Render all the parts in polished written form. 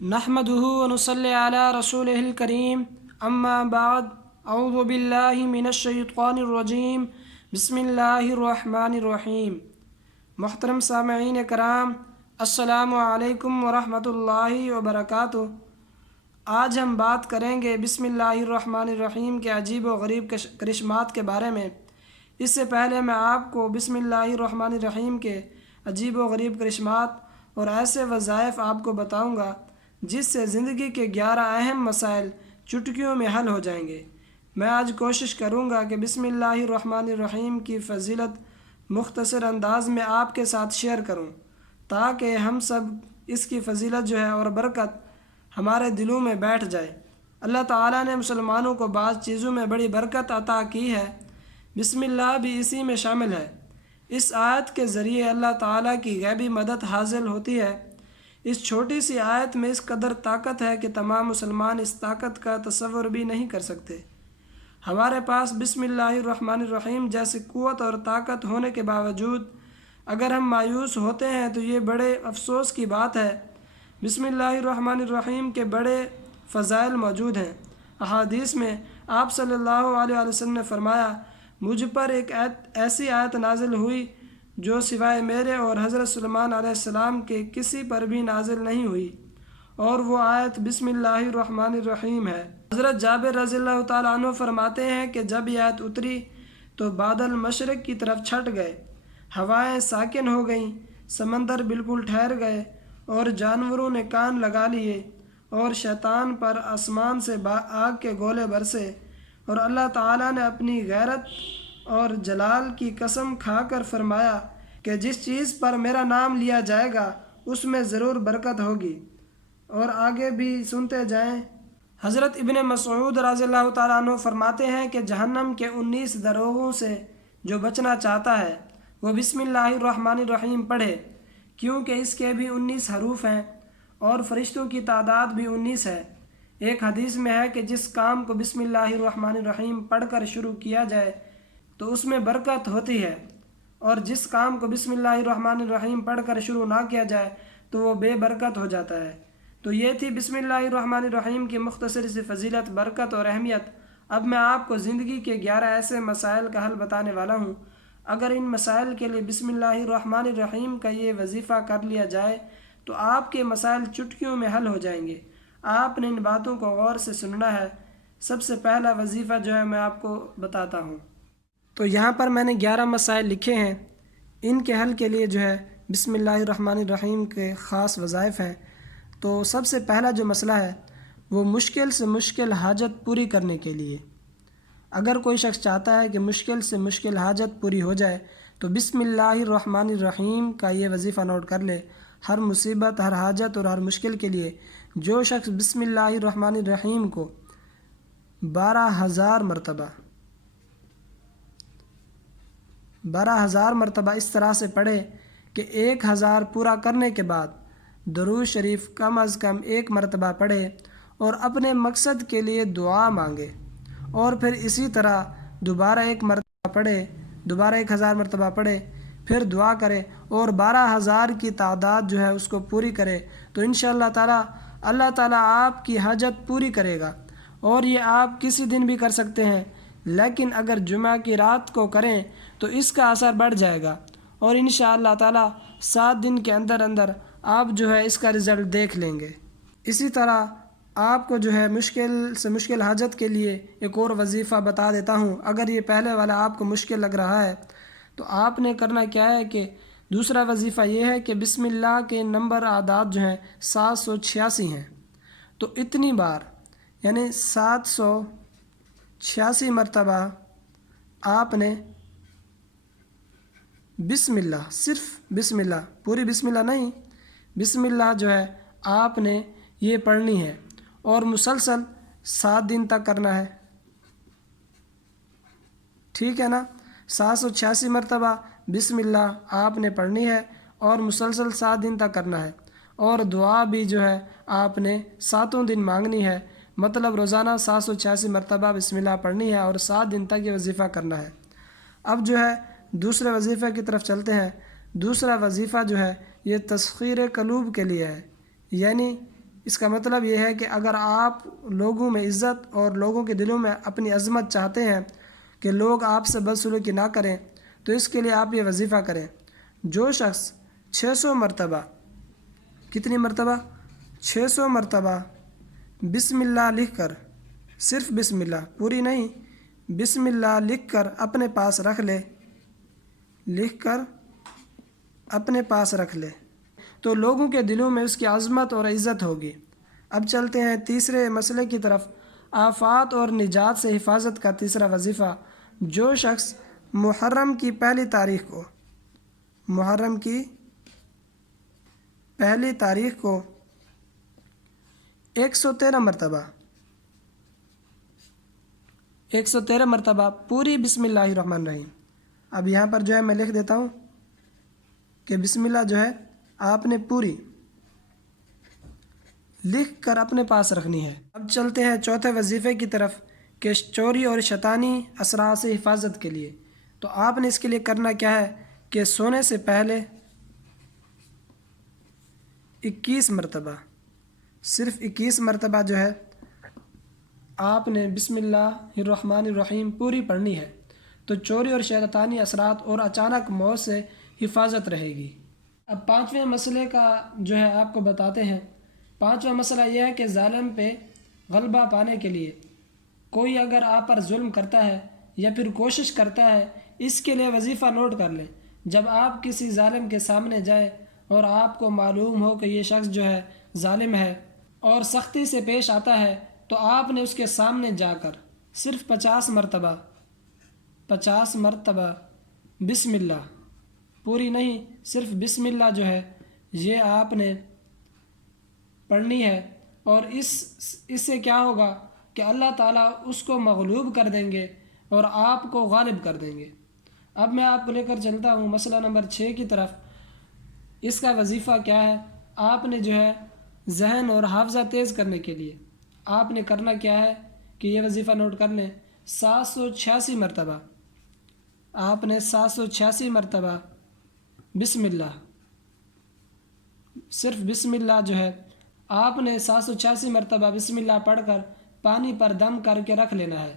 نحمده ونصلي على رسوله الكريم اما بعد اعوذ باللہ من الشیطان الرجیم بسم اللہ الرحمن الرحیم۔ محترم سامعین کرام، السلام علیکم ورحمۃ اللہ وبرکاتہ۔ آج ہم بات کریں گے بسم اللہ الرحمن الرحیم کے عجیب و غریب کرشمات کے بارے میں۔ اس سے پہلے میں آپ کو بسم اللہ الرحمن الرحیم کے عجیب و غریب کرشمات اور ایسے وظائف آپ کو بتاؤں گا جس سے زندگی کے 11 اہم مسائل چٹکیوں میں حل ہو جائیں گے۔ میں آج کوشش کروں گا کہ بسم اللہ الرحمن الرحیم کی فضیلت مختصر انداز میں آپ کے ساتھ شیئر کروں تاکہ ہم سب اس کی فضیلت جو ہے اور برکت ہمارے دلوں میں بیٹھ جائے۔ اللہ تعالیٰ نے مسلمانوں کو بعض چیزوں میں بڑی برکت عطا کی ہے، بسم اللہ بھی اسی میں شامل ہے۔ اس آیت کے ذریعے اللہ تعالیٰ کی غیبی مدد حاصل ہوتی ہے۔ اس چھوٹی سی آیت میں اس قدر طاقت ہے کہ تمام مسلمان اس طاقت کا تصور بھی نہیں کر سکتے۔ ہمارے پاس بسم اللہ الرحمن الرحیم جیسی قوت اور طاقت ہونے کے باوجود اگر ہم مایوس ہوتے ہیں تو یہ بڑے افسوس کی بات ہے۔ بسم اللہ الرحمن الرحیم کے بڑے فضائل موجود ہیں۔ احادیث میں آپ صلی اللہ علیہ وسلم نے فرمایا، مجھ پر ایک ایسی آیت نازل ہوئی جو سوائے میرے اور حضرت سلیمان علیہ السلام کے کسی پر بھی نازل نہیں ہوئی، اور وہ آیت بسم اللہ الرحمن الرحیم ہے۔ حضرت جابر رضی اللہ تعالیٰ عنہ فرماتے ہیں کہ جب یہ آیت اتری تو بادل مشرق کی طرف چھٹ گئے، ہوائیں ساکن ہو گئیں، سمندر بالکل ٹھہر گئے اور جانوروں نے کان لگا لیے، اور شیطان پر آسمان سے آگ کے گولے برسے، اور اللہ تعالیٰ نے اپنی غیرت اور جلال کی قسم کھا کر فرمایا کہ جس چیز پر میرا نام لیا جائے گا اس میں ضرور برکت ہوگی، اور آگے بھی سنتے جائیں۔ حضرت ابن مسعود رضی اللہ تعالیٰ عنہ فرماتے ہیں کہ جہنم کے 19 دروغوں سے جو بچنا چاہتا ہے وہ بسم اللہ الرحمن الرحیم پڑھے، کیونکہ اس کے بھی 19 حروف ہیں اور فرشتوں کی تعداد بھی 19 ہے۔ ایک حدیث میں ہے کہ جس کام کو بسم اللہ الرحمن الرحیم پڑھ کر شروع کیا جائے تو اس میں برکت ہوتی ہے، اور جس کام کو بسم اللہ الرحمن الرحیم پڑھ کر شروع نہ کیا جائے تو وہ بے برکت ہو جاتا ہے۔ تو یہ تھی بسم اللہ الرحمن الرحیم کی مختصر سی فضیلت، برکت اور اہمیت۔ اب میں آپ کو زندگی کے 11 ایسے مسائل کا حل بتانے والا ہوں۔ اگر ان مسائل کے لیے بسم اللہ الرحمن الرحیم کا یہ وظیفہ کر لیا جائے تو آپ کے مسائل چٹکیوں میں حل ہو جائیں گے۔ آپ نے ان باتوں کو غور سے سننا ہے۔ سب سے پہلا وظیفہ جو ہے میں آپ کو بتاتا ہوں۔ تو یہاں پر میں نے 11 مسائل لکھے ہیں، ان کے حل کے لیے جو ہے بسم اللہ الرحمن الرحیم کے خاص وظائف ہیں۔ تو سب سے پہلا جو مسئلہ ہے وہ مشکل سے مشکل حاجت پوری کرنے کے لیے، اگر کوئی شخص چاہتا ہے کہ مشکل سے مشکل حاجت پوری ہو جائے تو بسم اللہ الرحمن الرحیم کا یہ وظیفہ نوٹ کر لے۔ ہر مصیبت، ہر حاجت اور ہر مشکل کے لیے جو شخص بسم اللہ الرحمن الرحیم کو 12,000 مرتبہ اس طرح سے پڑھے کہ 1,000 پورا کرنے کے بعد درود شریف کم از کم 1 مرتبہ پڑھے اور اپنے مقصد کے لیے دعا مانگے، اور پھر اسی طرح دوبارہ 1 مرتبہ پڑھے، دوبارہ 1,000 مرتبہ پڑھے، پھر دعا کرے اور 12,000 کی تعداد جو ہے اس کو پوری کرے، تو انشاءاللہ تعالی اللہ تعالیٰ آپ کی حاجت پوری کرے گا۔ اور یہ آپ کسی دن بھی کر سکتے ہیں، لیکن اگر جمعہ کی رات کو کریں تو اس کا اثر بڑھ جائے گا، اور انشاءاللہ تعالی 7 دن کے اندر اندر آپ جو ہے اس کا رزلٹ دیکھ لیں گے۔ اسی طرح آپ کو جو ہے مشکل سے مشکل حاجت کے لیے ایک اور وظیفہ بتا دیتا ہوں۔ اگر یہ پہلے والا آپ کو مشکل لگ رہا ہے تو آپ نے کرنا کیا ہے کہ دوسرا وظیفہ یہ ہے کہ بسم اللہ کے نمبر اعداد جو ہیں 786 ہیں، تو اتنی بار یعنی 786 مرتبہ آپ نے بسم اللہ، صرف بسم اللہ، پوری بسم اللہ نہیں، بسم اللہ جو ہے آپ نے یہ پڑھنی ہے، اور مسلسل 7 دن تک کرنا ہے، ٹھیک ہے نا؟ 786 مرتبہ بسم اللہ آپ نے پڑھنی ہے اور مسلسل 7 دن تک کرنا ہے، اور دعا بھی جو ہے آپ نے 7 دن مانگنی ہے، مطلب روزانہ 786 مرتبہ بسم اللہ پڑھنی ہے اور 7 دن تک یہ وظیفہ کرنا ہے۔ اب جو ہے دوسرے وظیفے کی طرف چلتے ہیں۔ دوسرا وظیفہ جو ہے یہ تسخیر قلوب کے لیے ہے، یعنی اس کا مطلب یہ ہے کہ اگر آپ لوگوں میں عزت اور لوگوں کے دلوں میں اپنی عظمت چاہتے ہیں کہ لوگ آپ سے بدسلوکی نہ کریں، تو اس کے لیے آپ یہ وظیفہ کریں۔ جو شخص 600 مرتبہ، کتنی مرتبہ؟ 600 مرتبہ بسم اللہ لکھ کر، صرف بسم اللہ، پوری نہیں، بسم اللہ لکھ کر اپنے پاس رکھ لے، لکھ کر اپنے پاس رکھ لے، تو لوگوں کے دلوں میں اس کی عظمت اور عزت ہوگی۔ اب چلتے ہیں تیسرے مسئلے کی طرف، آفات اور نجات سے حفاظت کا تیسرا وظیفہ۔ جو شخص محرم کی پہلی تاریخ کو، محرم کی پہلی تاریخ کو 113 مرتبہ، 113 مرتبہ پوری بسم اللہ الرحمن الرحیم، اب یہاں پر جو ہے میں لکھ دیتا ہوں کہ بسم اللہ جو ہے آپ نے پوری لکھ کر اپنے پاس رکھنی ہے۔ اب چلتے ہیں چوتھے وظیفے کی طرف کہ چوری اور شیطانی اثرات سے حفاظت کے لیے۔ تو آپ نے اس کے لیے کرنا کیا ہے کہ سونے سے پہلے 21 مرتبہ، صرف 21 مرتبہ جو ہے آپ نے بسم اللہ الرحمن الرحیم پوری پڑھنی ہے، تو چوری اور شیطانی اثرات اور اچانک موت سے حفاظت رہے گی۔ اب پانچویں مسئلے کا جو ہے آپ کو بتاتے ہیں۔ پانچواں مسئلہ یہ ہے کہ ظالم پہ غلبہ پانے کے لیے کوئی اگر آپ پر ظلم کرتا ہے یا پھر کوشش کرتا ہے، اس کے لیے وظیفہ نوٹ کر لیں۔ جب آپ کسی ظالم کے سامنے جائیں اور آپ کو معلوم ہو کہ یہ شخص جو ہے ظالم ہے اور سختی سے پیش آتا ہے، تو آپ نے اس کے سامنے جا کر صرف 50 مرتبہ، 50 مرتبہ بسم اللہ، پوری نہیں، صرف بسم اللہ جو ہے یہ آپ نے پڑھنی ہے، اور اس سے کیا ہوگا کہ اللہ تعالیٰ اس کو مغلوب کر دیں گے اور آپ کو غالب کر دیں گے۔ اب میں آپ کو لے کر چلتا ہوں مسئلہ نمبر 6 کی طرف۔ اس کا وظیفہ کیا ہے؟ آپ نے جو ہے ذہن اور حافظہ تیز کرنے کے لیے آپ نے کرنا کیا ہے کہ یہ وظیفہ نوٹ کر لیں، 786 مرتبہ آپ نے 786 مرتبہ بسم اللہ، صرف بسم اللہ جو ہے آپ نے 786 مرتبہ بسم اللہ پڑھ کر پانی پر دم کر کے رکھ لینا ہے،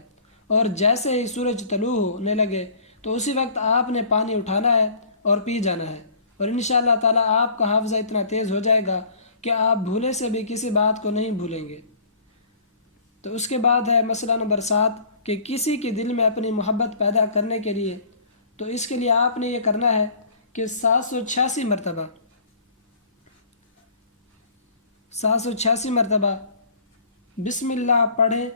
اور جیسے ہی سورج طلوع ہونے لگے تو اسی وقت آپ نے پانی اٹھانا ہے اور پی جانا ہے، اور انشاءاللہ تعالیٰ آپ کا حافظہ اتنا تیز ہو جائے گا کہ آپ بھولے سے بھی کسی بات کو نہیں بھولیں گے۔ تو اس کے بعد ہے مسئلہ نمبر 7 کہ کسی کے دل میں اپنی محبت پیدا کرنے کے لیے، تو اس کے لیے آپ نے یہ کرنا ہے کہ 786 مرتبہ، 786 مرتبہ بسم اللہ پڑھیں،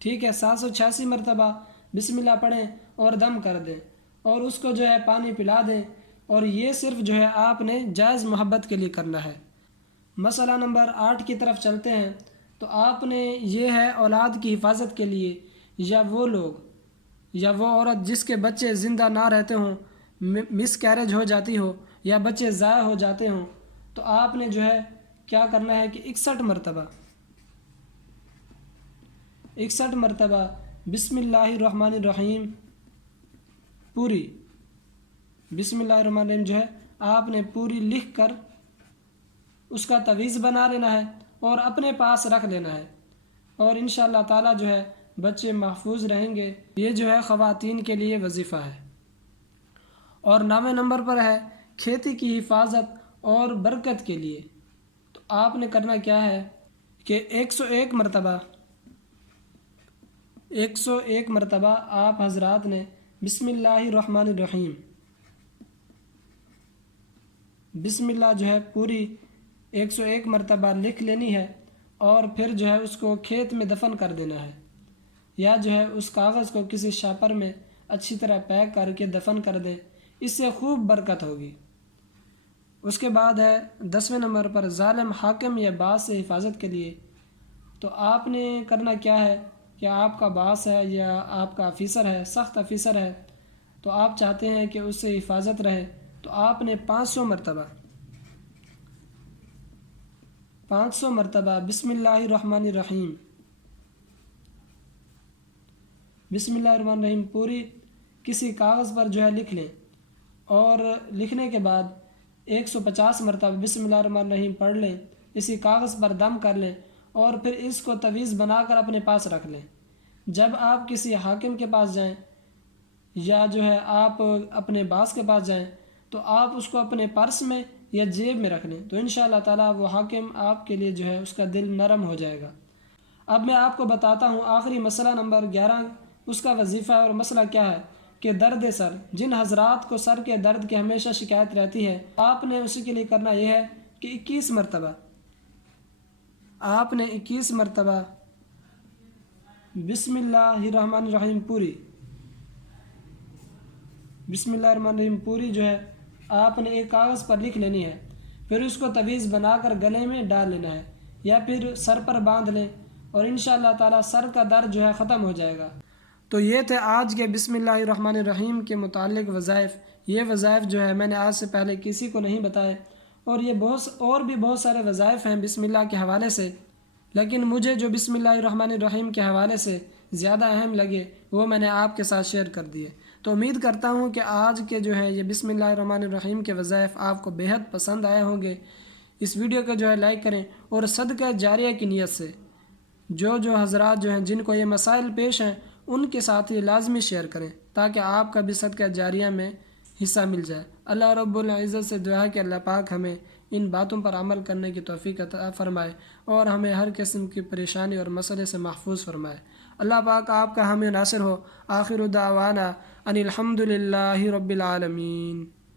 ٹھیک ہے، 786 مرتبہ بسم اللہ پڑھیں اور دم کر دیں، اور اس کو جو ہے پانی پلا دیں، اور یہ صرف جو ہے آپ نے جائز محبت کے لیے کرنا ہے۔ مسئلہ نمبر 8 کی طرف چلتے ہیں۔ تو آپ نے یہ ہے اولاد کی حفاظت کے لیے، یا وہ لوگ یا وہ عورت جس کے بچے زندہ نہ رہتے ہوں، مس کیریج ہو جاتی ہو یا بچے ضائع ہو جاتے ہوں، تو آپ نے جو ہے کیا کرنا ہے کہ 61 مرتبہ، 61 مرتبہ بسم اللہ الرحمن الرحیم پوری، بسم اللہ الرحمن الرحیم جو ہے آپ نے پوری لکھ کر اس کا تعویذ بنا لینا ہے اور اپنے پاس رکھ لینا ہے، اور انشاءاللہ تعالیٰ جو ہے بچے محفوظ رہیں گے۔ یہ جو ہے خواتین کے لیے وظیفہ ہے۔ اور 9ویں نمبر پر ہے کھیتی کی حفاظت اور برکت کے لیے۔ تو آپ نے کرنا کیا ہے کہ 101 مرتبہ، 101 مرتبہ آپ حضرات نے بسم اللہ الرحمن الرحیم، بسم اللہ جو ہے پوری 101 مرتبہ لکھ لینی ہے، اور پھر جو ہے اس کو کھیت میں دفن کر دینا ہے، یا جو ہے اس کاغذ کو کسی شاپر میں اچھی طرح پیک کر کے دفن کر دیں، اس سے خوب برکت ہوگی۔ اس کے بعد ہے 10ویں نمبر پر ظالم حاکم یا باز سے حفاظت کے لیے۔ تو آپ نے کرنا کیا ہے کہ آپ کا باز ہے یا آپ کا آفیسر ہے، سخت آفیسر ہے، تو آپ چاہتے ہیں کہ اس سے حفاظت رہے، تو آپ نے 500 مرتبہ، 500 مرتبہ بسم اللہ الرحمن الرحیم، بسم اللہ الرحمن الرحیم پوری کسی کاغذ پر جو ہے لکھ لیں، اور لکھنے کے بعد 150 مرتبہ بسم اللہ الرحمن الرحیم پڑھ لیں، اسی کاغذ پر دم کر لیں اور پھر اس کو تعویذ بنا کر اپنے پاس رکھ لیں۔ جب آپ کسی حاکم کے پاس جائیں یا آپ اپنے باس کے پاس جائیں تو آپ اس کو اپنے پرس میں یا جیب میں رکھ لیں، تو انشاءاللہ تعالیٰ وہ حاکم آپ کے لیے اس کا دل نرم ہو جائے گا۔ اب میں آپ کو بتاتا ہوں آخری مسئلہ نمبر 11 اس کا وظیفہ اور مسئلہ کیا ہے کہ درد سر، جن حضرات کو سر کے درد کی ہمیشہ شکایت رہتی ہے، آپ نے اسی کے لیے کرنا یہ ہے کہ 21 مرتبہ آپ نے 21 مرتبہ بسم اللہ الرحمن الرحیم پوری بسم اللہ الرحمن الرحیم پوری آپ نے ایک کاغذ پر لکھ لینی ہے، پھر اس کو تعویذ بنا کر گلے میں ڈال لینا ہے یا پھر سر پر باندھ لیں اور انشاءاللہ تعالیٰ سر کا درد ختم ہو جائے گا۔ تو یہ تھے آج کے بسم اللہ الرحمن الرحیم کے متعلق وظائف۔ یہ وظائف میں نے آج سے پہلے کسی کو نہیں بتائے، اور یہ اور بھی بہت سارے وظائف ہیں بسم اللہ کے حوالے سے، لیکن مجھے جو بسم اللہ الرحمن الرحیم کے حوالے سے زیادہ اہم لگے وہ میں نے آپ کے ساتھ شیئر کر دیے۔ تو امید کرتا ہوں کہ آج کے یہ بسم اللہ الرحمن الرحیم کے وظائف آپ کو بیحد پسند آئے ہوں گے۔ اس ویڈیو کو لائک کریں اور صدقہ جاریہ کی نیت سے جو حضرات جن کو یہ مسائل پیش ہیں ان کے ساتھ یہ لازمی شیئر کریں تاکہ آپ کا بھی صدقہ جاریہ میں حصہ مل جائے۔ اللہ رب العزت سے دعا ہے کہ اللہ پاک ہمیں ان باتوں پر عمل کرنے کی توفیق عطا فرمائے اور ہمیں ہر قسم کی پریشانی اور مسئلے سے محفوظ فرمائے۔ اللہ پاک آپ کا حامی و ناصر ہو۔ آخر دعوانا ان الحمد للہ رب العالمین۔